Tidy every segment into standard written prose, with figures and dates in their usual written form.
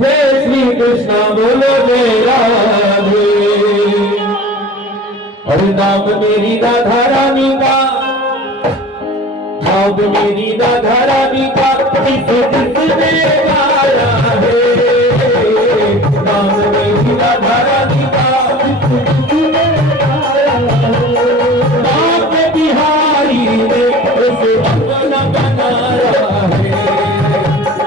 जय श्री कृष्ण बोलो जय राधे। और नाम मेरी राधा रानी का, नाम मेरी राधा रानी का जिसने गाया है। नाम मेरी राधा रानी का नाम बिहारी ने उसे अपना बनाया है।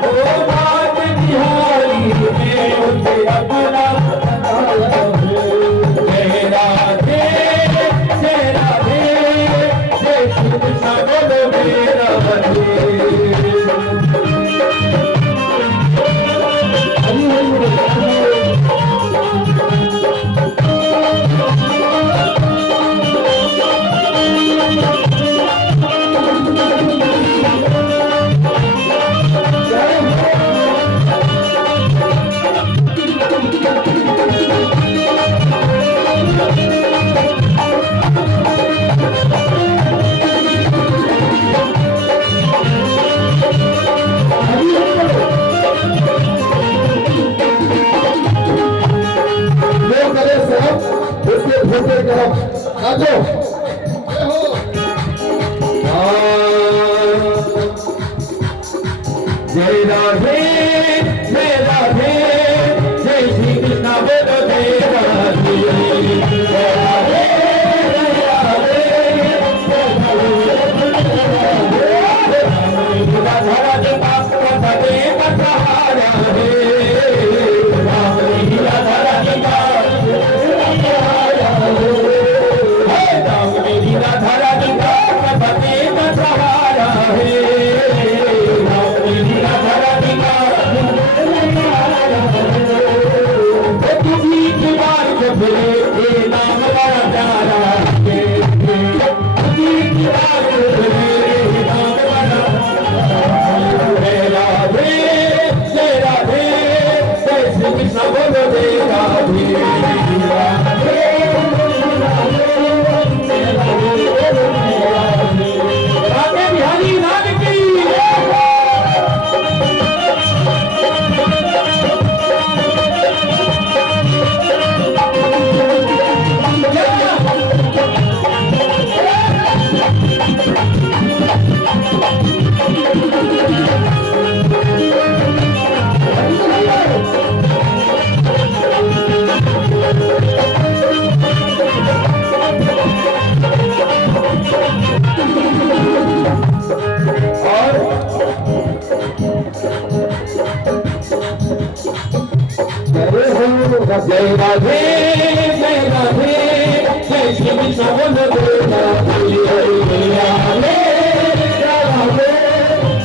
ओ नाम बिहारी ने उसे अपना बनाया है। जय राधे जय राधे जय श्री कृष्ण बोलो जय राधे। जय राधे जय राधे जय श्री कृष्ण बोलो जय राधे। जय राधे जय राधे राधा राधे का राधे का सहारा है। राम राधा राधे का सहारा है। राम मेरी राधा राधे का राधे का सहारा है। नाम बड़ा प्यारा है। नाम बड़ा जय राधे जय राधे जय श्री कृष्ण बोलो जय राधे। राधे बिहारी लाल की जय राधे जय राधे जय श्री कृष्ण बोलो जय राधे। जय राधे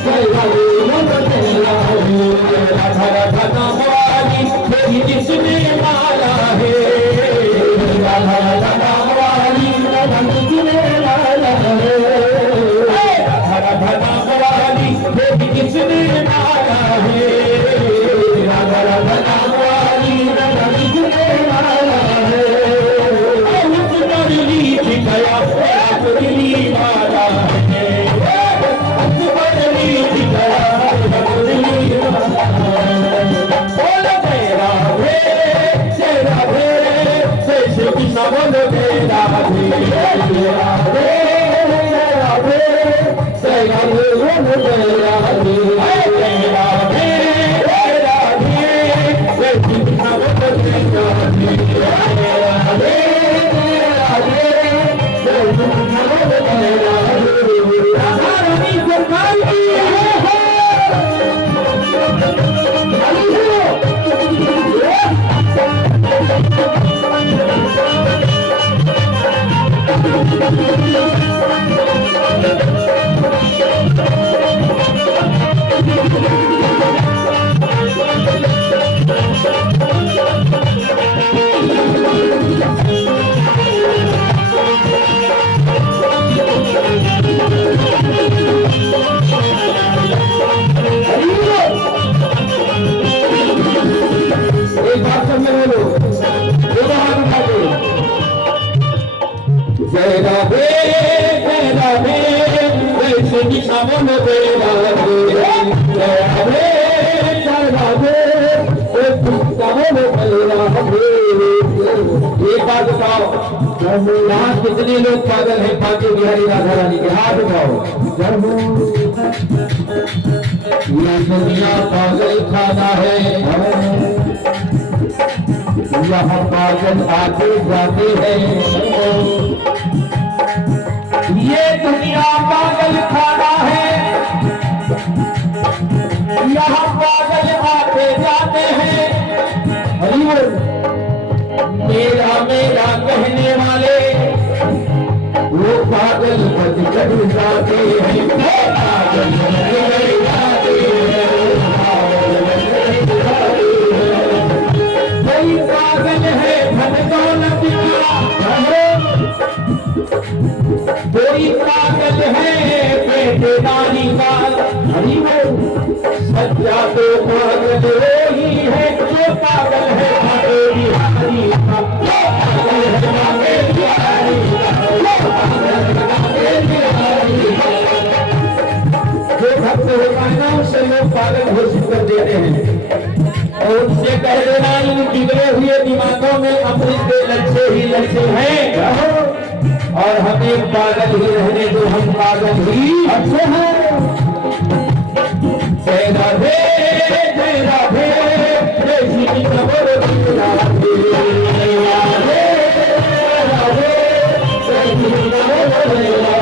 जय राधे बोलो जय राधे। राधा राधा नाम वाली मेरी जिसने माला है। राधा राधा नाम वाली जिसने माला है। राधा राधा नाम वाली मेरी जिसने माला है। राधा राधा नाम वाली जिसने माला एक बात बताओ, यहाँ कितने लोग पागल हैं बांके बिहारी राधा रानी के? हाथ उठाओ। ये दुनिया पागल खाना है, यहाँ पागल आते जाते हैं। ये दुनिया पागल खाना है, यहाँ पागल आते जाते हैं। मेरा मेरा कहने वाले वो पागल बच कर जाते हैं। पागल कोई पागल है धन दौलत का, कोई पागल है बेटेदारी का। सच्चा तो पागल वही है जो पागल है बांके बिहारी का। जो भक्त होता है ना उससे लोग पागल घोषित कर देते हैं और उनसे कह देना इन बिगड़े हुए दिमागों में अमृत के लक्ष्य ही लक्ष्य हैं और हमें पागल ही रहने दो, हम पागल ही अच्छे हैं। जय राधे जय राधे जय श्री राधे राधे राधे जय श्री राधे।